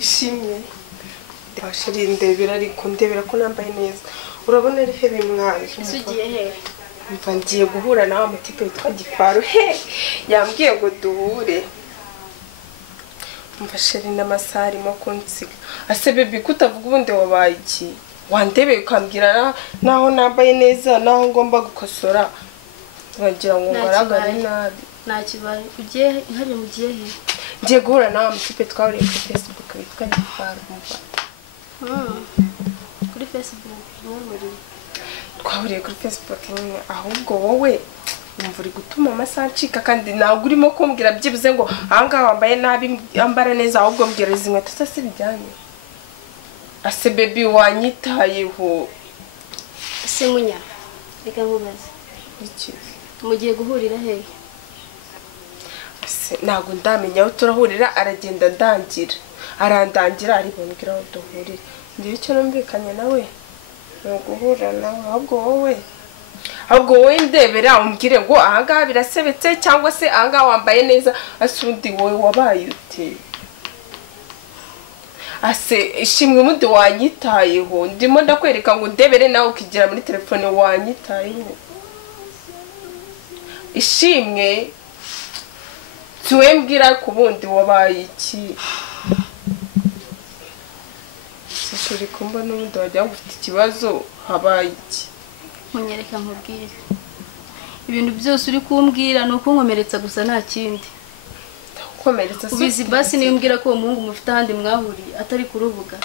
Ishimwe ndashiri ndebera ariko ndebera ko nambaye neza urabona ari he bimwaye sugiye he mva ngiye guhura nawe amutipe witwa Gifaru he yambwiye ngo duhure mva sheri n'amasaha arimo kunsiga ase baby kutavuga ubundi wabaye iki wandebeye ukambwira naho nambaye neza naho ngomba gukosora bagira ngo ngaragare nabi nta kibaye ugiye hari mugiye he ngiye guhura nawe amutipe twahuriye kuri Facebook witwa Gifaru kuri Facebook muri twahuriye kuri Facebook nyine ahubwo wowe umva uri gutuma amasaha ncika kandi ntabwo urimo kumbwira byibuze ngo ahangaha wambaye nabi ambara neza ahubwo mbwira izi nkweto se bijyanye ase baby wanyitayeho se munya reka nkubaze iki mugiye guhurira he ntabwo ndamenya aho turahurira aragenda arandangira aribongira aho duhurira ngiye icyo numvikanye nawe no guhura nawe ahubwo wowe ndebera umbwire ngo ahangaha birasebetse cyangwa se ahangaha wambaye neza asundi wowe wabaye ute ase ishimwe mundi wanyitayeho ndimo ndakwereka ngo ndebere nawe ukigira muri telefone wanyitayeho ishimwe tuwembwira ku bundi wabaye iki turi kumba n'ubundi wajya gufite ikibazo habaye iki munyereka nkubwire ibintu byose uri kumbwira no kunkomeretsa gusa nta kindi ukomeretsa ubizi basi niyo mbwira ko umuhungu mufite ahandi mwahuriye atari ku rubuga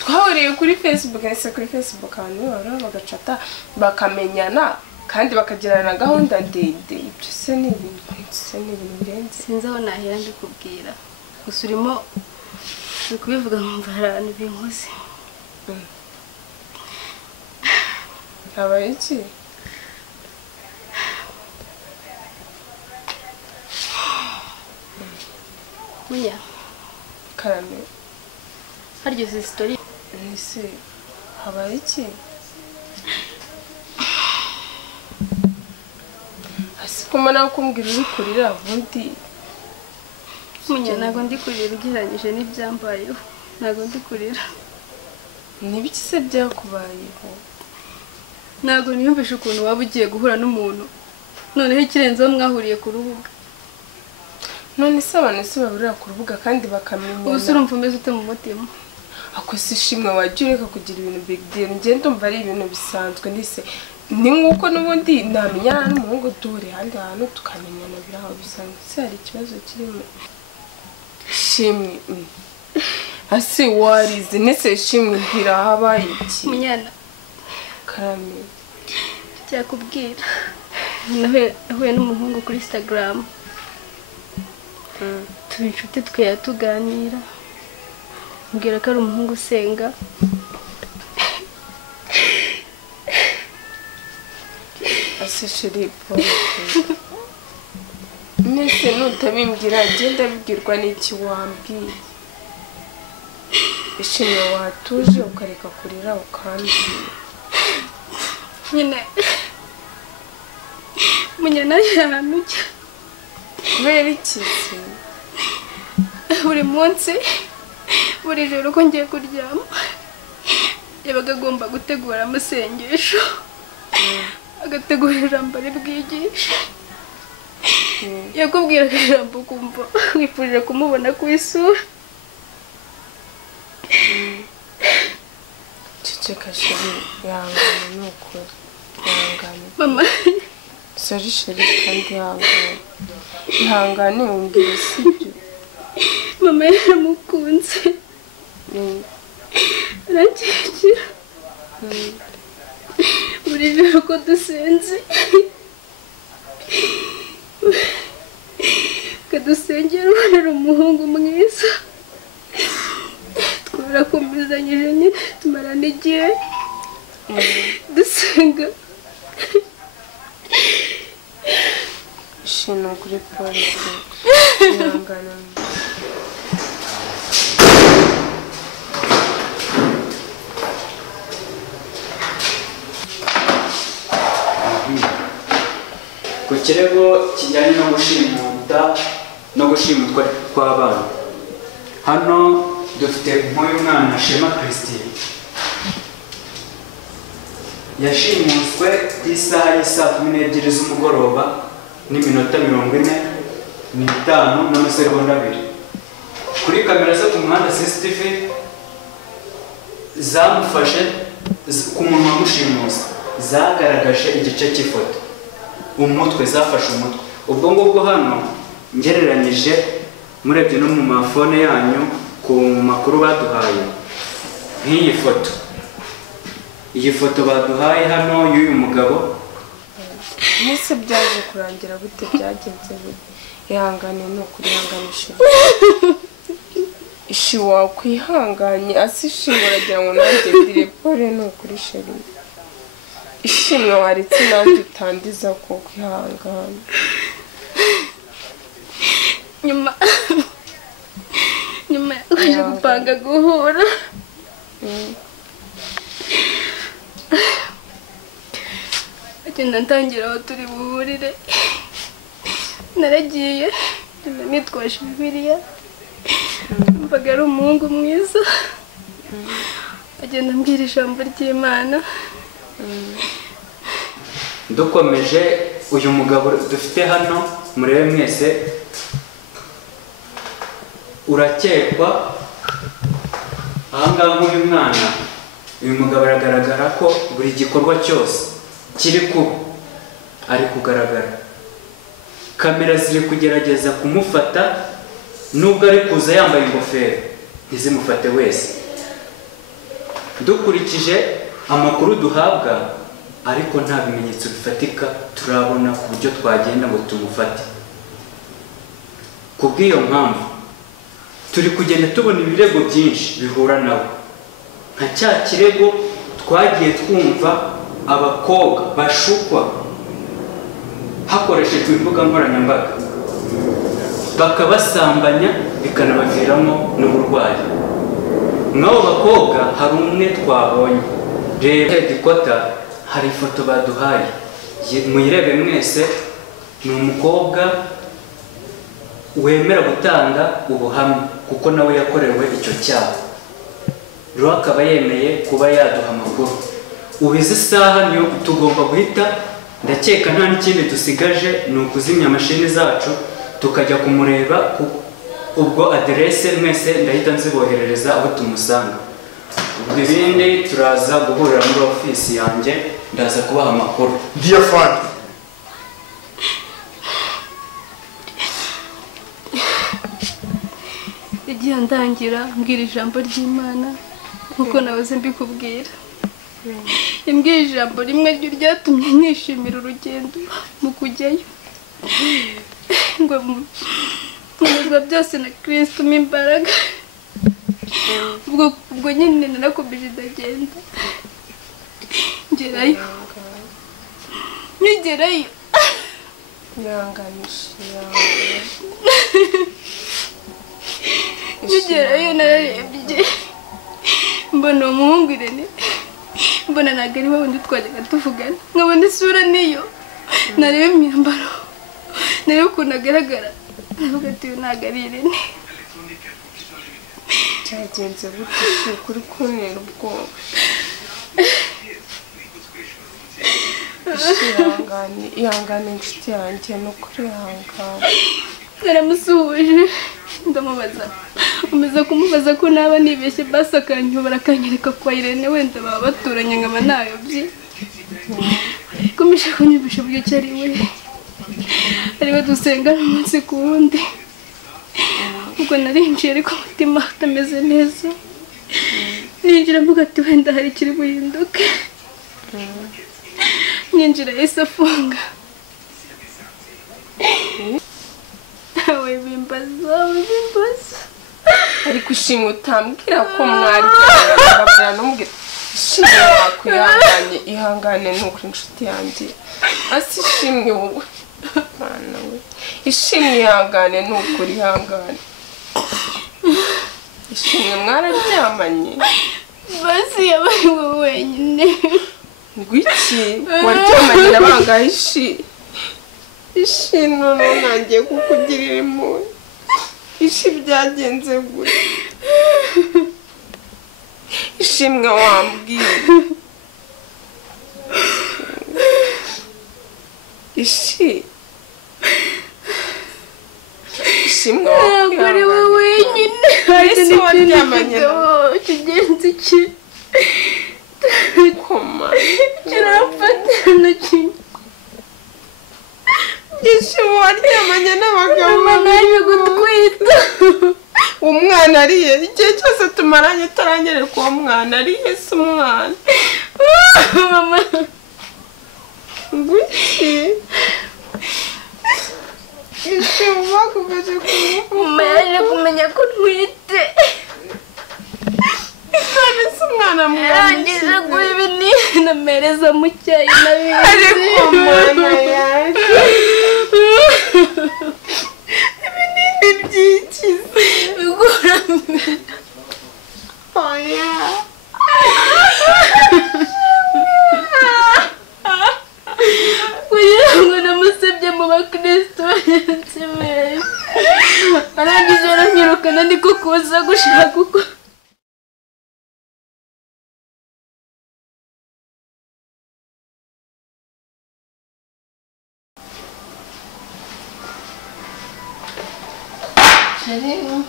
twahuriye kuri Facebook ese kuri Facebook abantu baba bagacata bakamenyana kandi bakagirana gahunda ndende ibyo se ni ibintu birenze sinzi aho nahera ndikubwira gusa urimo kubivuga nkumva abantu binkoze habaye iki munya karame haryo story nise habaye iki asikoma nawe kumbwira uri kurira ubundi munya ntago ndi kurira ugereranyije n'ibyambayeho ntago ndi kurira n'ibiki se byakubayeho ntago niyumvisha ukuntu waba ugiye guhura n'umuntu noneho ikirenzeho mwahuriye ku rubuga none se abantu se bahurira ku rubuga kandi bakamenyana ubu se urumva umeze ute mu mutima ako se ishimwe wajya ureka kugira ibintu big deal njye ndumva ari ibintu bisanzwe ndetse ni nk'uko n'ubundi namenyana n'umuhungu duhure ahandi hantu tukamenyana biraho bisanzwe se hari ikibazo kirimo shimwe ase warize nese shimwe mbwira habaye iki munyana karame cyakubwira nahuye n'umuhungu kuri Instagram tuba inshuti twaya tuganira mbwira ko ari umuhungu usenga ase shiripo nese nutabimbwira agenda bibwirwa n'iki wambwiye ishimwe watuje ukareka kurira ukambwira nyine munyana ahantu ujya kubera iki se buri munsi buri joro ko ngiye kuryama yabaga agomba gutegura amasengesho agategura ijambo ribwigisha yakubwiraga ijambo ukumva wifuje kumubona ku isura ceceka sheri yangana n'ukuri yangana mama sorry sheri kandi ihangane umbwire sibyo mama yaramukunze arakekera buri joro ko dusenze akadusengera ubona ari umuhungu mwiza twakomezanyije nyine tumarana igihe dusenga ishino kuri polisi ihangana ku kirego kijyanye no gushimutwa kw'abana. Hano dufite nk'uyu mwana Shema Christine yashimuswe ku isaha y'isaa 12 z'umugoroba n'iminota 45 n'amasegonda 2. Kuri kamera zo ku muhanda CCTV zamufashe ku muntu wamushimusa zagaragaje igice cy'ifoto, umutwe zafashe umutwe. Ubwo ngubwo hano ngereranyije murebye no mu mafone yanyu ku makuru baduhaye nk'iyi foto. Iyi foto baduhaye hano y'uyu mugabo nise byaje kurangira gute byagenze gute? Ihangane no kurihanganisha ishi wakwihanganye asishimura uragira ngo nanjye direpore no kuri sheri ishimwe waretse nanjye utandiza ko kwihangana. nyuma yaje gupanga guhura agenda ntangira aho turi buhurire. Naragiye nitwaje Bibiliya mbaga ari umuhungu mwiza agenda ambwira ijambo ry'Imana. Dukomeje uyu mugabo dufite hano murebe mwese urakekwa ahangaha nk'uyu mwana. Uyu mugabo aragaragara ko buri gikorwa cyose kiri kuba ari kugaragara. Kamera ziri kugerageza kumufata nubwo ari kuza yambaye ingofero ntizimufate wese. Dukurikije amakuru duhabwa ariko nta bimenyetso bifatika turabona ku buryo twagenda ngo tumufate. Kubw'iyo mpamvu turi kugenda tubona ibirego byinshi bihura nawe. Nka cya kirego twagiye twumva abakobwa bashukwa hakoreshejwe imbuga nkoranyambaga bakabasambanya bikanabaviramo n'uburwayi. N'abo bakobwa hari umwe twabonye reba Dikota, hari ifoto baduhaye muyirebe mwese. Ni umukobwa wemera gutanga ubuhamya kuko nawe yakorewe icyo cyaha, rero akaba yemeye kuba yaduha amakuru. Ubizi isaha niyo tugomba guhita, ndakeka nta n'ikindi dusigaje ni ukuzimya mashini zacu tukajya kumureba. Ubwo aderese mwese ndahita nziboherereza aho tumusanga. Ubwo ibindi turaza guhurira muri ofisi yanjye ndaza kubaha amakuru. Dear friend, Igihe ndangira mbwira ijambo ry'Imana nkuko nahoze mbikubwira. Imbwira ijambo rimwe ryatumye nishimira urugendo mu kujyayo. Ngo muzwa byose na Kristo imbaraga. Ubwo nyine narakomeje ndagenda ngerayo. Ngerayo nararebye mbona umuhungu Irene, mbona ntabwo ari wundi twajyaga tuvugana, nkabona isura niyo, nareba imyambaro, nareba ukuntu agaragara, navuga ati uyu ntabwo ari Irene. Cyagenze gute kuri kuntera ubwoba? Ihangane inshuti yanjye ni ukuri ihangane. Naramusuhuje ndamubaza, umeze kumubaza ko naba nibeshye basi akanyobora akanyereka kwa Irene wenda baba baturanye nkaba nayobye. Komisha kunyibisha buryo cyari we ariwe dusengana umunsi ku wundi. Ubwo narinjiye ariko umutima utameze neza, ninjira mvuga ati wenda hari ikiri buhinduke. Ninjira yahise afunga. Wibimbaza. ariko ishimwe utambwira ko mwaryamye nkabwira n'umubwira ishimwe wakwihanganye ihangane n'ukuri inshuti yanjye asi ishimwe wowe mwana we ishimwe ihangane n'ukuri ihangane ishimwe mwararyamanye basi yabaye wowe wenyine ngwiki waryamanye n'abangahe ishi none nangiye kukugirira impuhwe ishi byagenze gute ishimwe wambwira ishimwe wari wowe wenyine ese waryamanye kigenzi ki koma kirafatana ki ishimwe waryamanye n'abagabo naje gutwita umwana ariye igihe cyose tumaranye utaranyereka uwo mwana ariye se umwana mama ngwiki ishimwe bakomeje mama yaje kumenya ko ntwite none se umwana yarangije guha ibinini namereza mu cyayi nabizi ariko mwana yaje ibinini byikize bigura oya kugira ngo namusebye mu bakristo bayansemereye arangije aranyirukana ndiko kuza gushaka uko Sharimu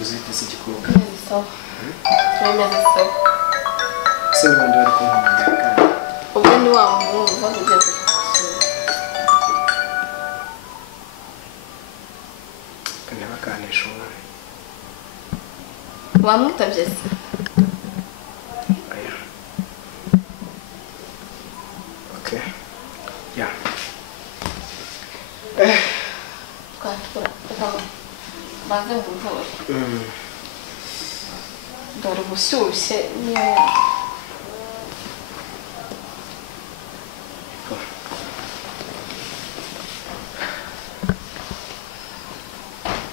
uzite se igikobwa meze sawa meze sawa se n'ubundi bari kumpamagara kandi ubwo ni wa mwumva kugeza kandi bakanisha umwana wamwitabye se aya okay ya twatura maze ngumvore dore ubushyushye niyo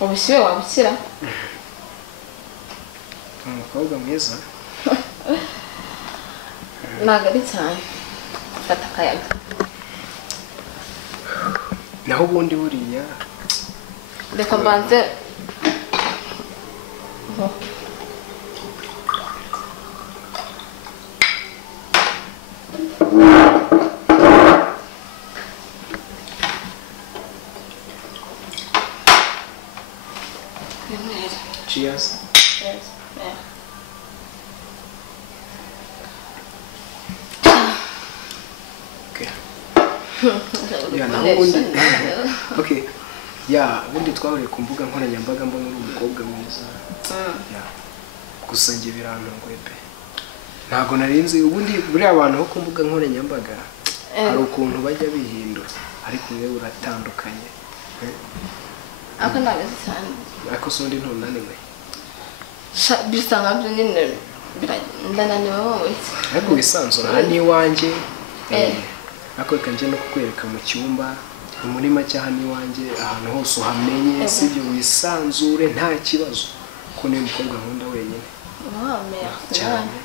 ubushyuhe wabukira umukobwa mwiza ntabwo ari cyane fata akayaga naho ubundi buriya reka mbanze cheers okay ya naho ubundi okay ya ubundi twahuriye ku mbuga nkoranyambaga mbona uri umukobwa mwiza ya gusa njye birantunguye pe ntabwo narinzi ubundi buriya abantu bo ku mbuga nkoranyambaga hari ukuntu bajya bihindura ariko wewe uratandukanye ako nagaze cyane ariko se undi ntunaniwe bisa nkabyo nyine ndananiwe wowe ariko wisanzura aha ni iwanjye ariko reka njye no kukwereka mu cyumba muri make aha ni iwanjye ahantu hose uhamenye sibyo wisanzure nta kibazo ko niyo mukobwa nkunda wenyine cyane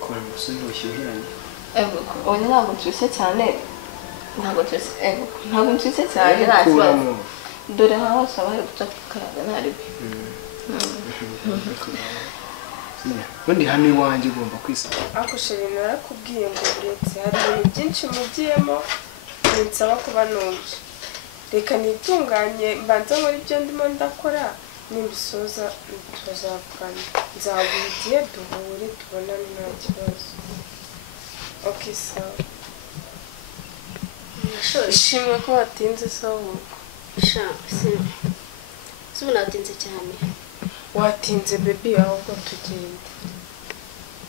kora umusore ntushyuhiranye ubu ntabwo nshyushye cyane ntabwo nshyushye cyane nta kibazo dore aha hose haba hari guca akayaga ntaribi ubundi hano iwanjye ugomba kwisanga ariko sheri narakubwiye ngo uretse hari ibintu byinshi mugiyemo binsaba kuba numva reka nitunganye mbanza muri ibyo ndimo ndakora nimbisoza tuzavugana nzaguha igihe duhure tubonane nta kibazo okay sawa ishimwe ko watinze sawa ubu natinze cyane watinze baby ahubwo tugende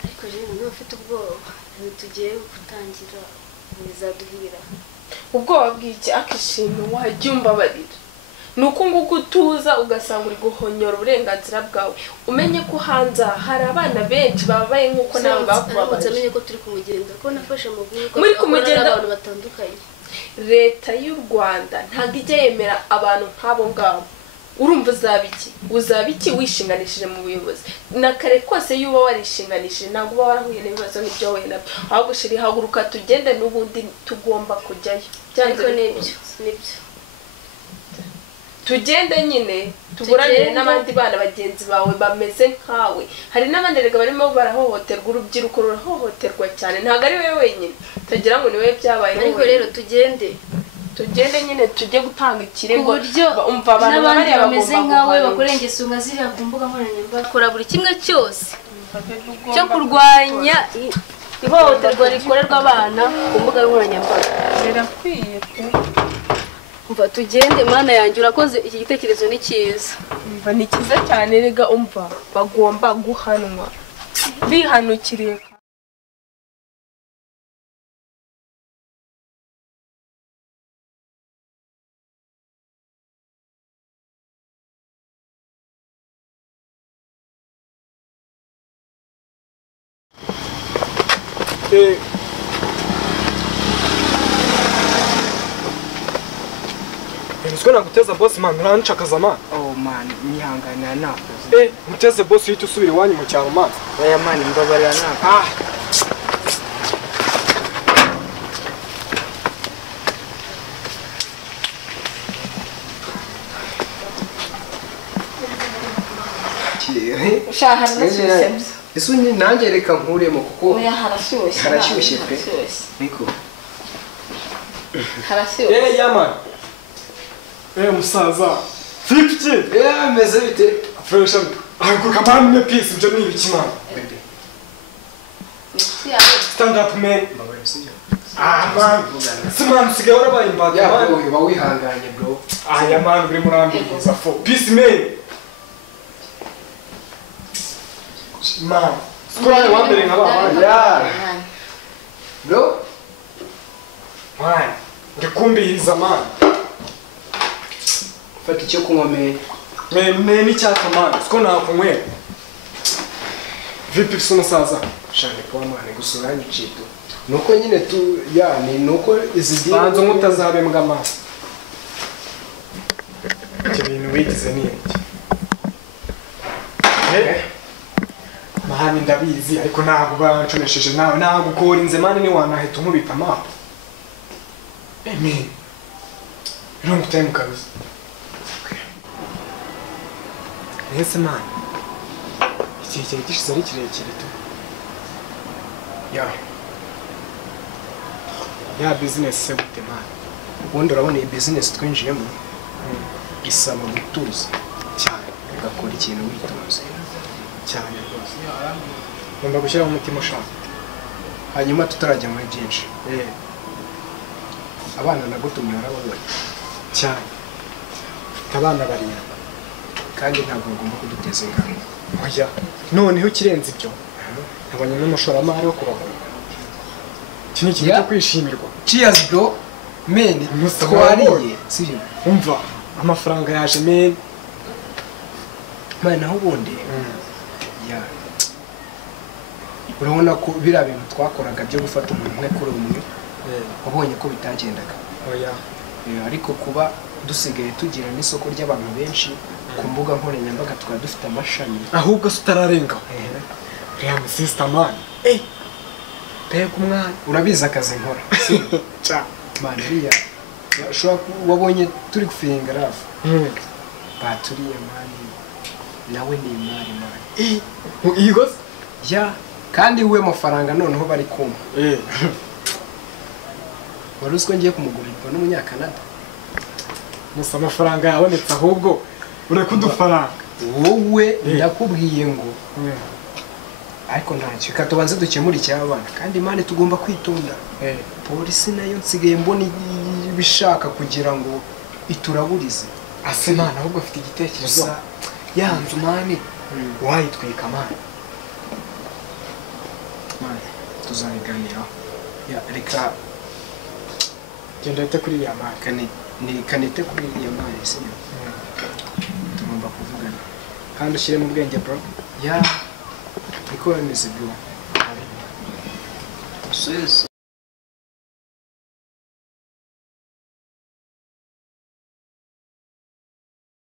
ariko rero niba ufite ubwoba tugiye gutangira bizaduhira ubwoba bw'iki akishimwe wajya umbabarira nuko nguko utuza ugasanga uri guhonyora uburenganzira bwawe umenye ko hanze hari abana benshi babaye nk'uko nawe bakubabaje amenye ko turi kumugenda ko nafashe amaguru muri kumugenda abantu batandukanye leta y'u Rwanda ntabwo ijya yemera abantu nk'abo ngabo urumva uzaba iki wishinganishije mu buyobozi na kare kose yuba warishinganishije ntabwo uba warahuye n'ibibazo nk'ibyo wowe nabyo ahubwo shiri haguruka tugende n'ubundi tugomba kujyayo ariko nibyo tugende nyine tuburanire n'abandi bana bagenzi bawe bameze nkawe hari n'abandi rega barimo barahohoterwa urubyiruko rurahohoterwa cyane ntabwo ari wowe wenyine utagira ngo ni wowe byabaye ariko rero tugende nyine tujye gutanga ikirego umva abantu n'abandi bameze nkawe bakorengeje nka ziriya ku mbuga nkoranyambaga bakora buri kimwe cyose cyo kurwanya ihohoterwa rikorerwa abana ku mbuga nkoranyambaga birakwiye pe umva tugende mana yanjye urakoze iki gitekerezo ni cyiza umva ni cyiza cyane rega umva bagomba guhanwa bihanukiriye Nziko naguteza boss man uranchakaza man. Oh man, nihanganira nakoze. Muteze boss uhita usubira iwanyu mu cyaro man. Oya man, mbabarira nakoze. ushahara nashyushye Ese ni nanjye reka nkuremo kuko oya harashyushye pe. Niko. harashyushye. Yaman. Musaza. 50. Meze bite? Fresh up. Haguruka man me peace ibyo ni ibiki man. Stand up man. Man. Siman sigaye warabaye imbata man. Uba wihanganye bro. Man uri murambiza for peace man. Man. Skora wandering about man. Bro. Man. Ndikumbiriza man. Fata icyo kunywa me. Me ni cyaka man. Siko nakunywe. Vipi sona sasa? Shane kwa mane gusuranye cito. Nuko nyine tu ni nuko izidi banzo mutazabembwa man. Ibintu wigize ni iki? Mahani ndabizi ariko ntabwo banconesheje nawe ntabwo ukorinze mani ni wanahita umubita map. Amen. Wrong time kabisa. Ese man. Iki cyari gishize ari kirekire tu. Ya business se gute man. Ubundi urabona iyi business twinjiyemo isaba gutuza cyane ugakora ikintu witonze cyane rwose. Ngomba gushyira mu mutima ushaka. Hanyuma tutarajya muri byinshi. Abana nagutumye warababonye cyane. Abana barira kandi ntabwo ngomba kuduteza ingano. Oya. Noneho kirenze ibyo. Nabonye n'umushoramari wo kubagura. Iki ni ikintu cyo kwishimirwa. Cheers bro. Men, twariye. Siri. Umva amafaranga yaje men. Mana ubundi. Urabona ko bira bintu twakoraga byo gufata umuntu umwe kuri umwe. Wabonye ko bitagendaga. Oya. Ariko kuba dusigaye tugira n'isoko ry'abantu benshi ku mbuga nkoranyambaga tukaba dufite amashami. Ahubwo sutararenga. Real sister man. Pego umwana. Urabiza akazi nkora. Cha. Maria. Wabonye turi gufinga rafu. Baturiye mani. Nawe ni imari mani. Igos? Kandi uwe mafaranga noneho bari kumva. Wari uziko ngiye kumugurirwa n'umunyakanada. Musa amafaranga yabonetse ahubwo ureke udufaranga. Wowe ndakubwiye ngo ariko ntacyo katubanze dukemura icyabana kandi imana tugomba kwitonda. Polisi nayo nsigaye mbona bishaka kugira ngo ituraburize. Ase mana ahubwo afite igitekerezo. Yanzu mani wayitwika mani. Tuzabiganiraho. Reka genda ite kuri ya mari kanite kuri iyo mari se tugomba kuvugana kandi ushyire mu bwenge bro ya niko bimeze bro.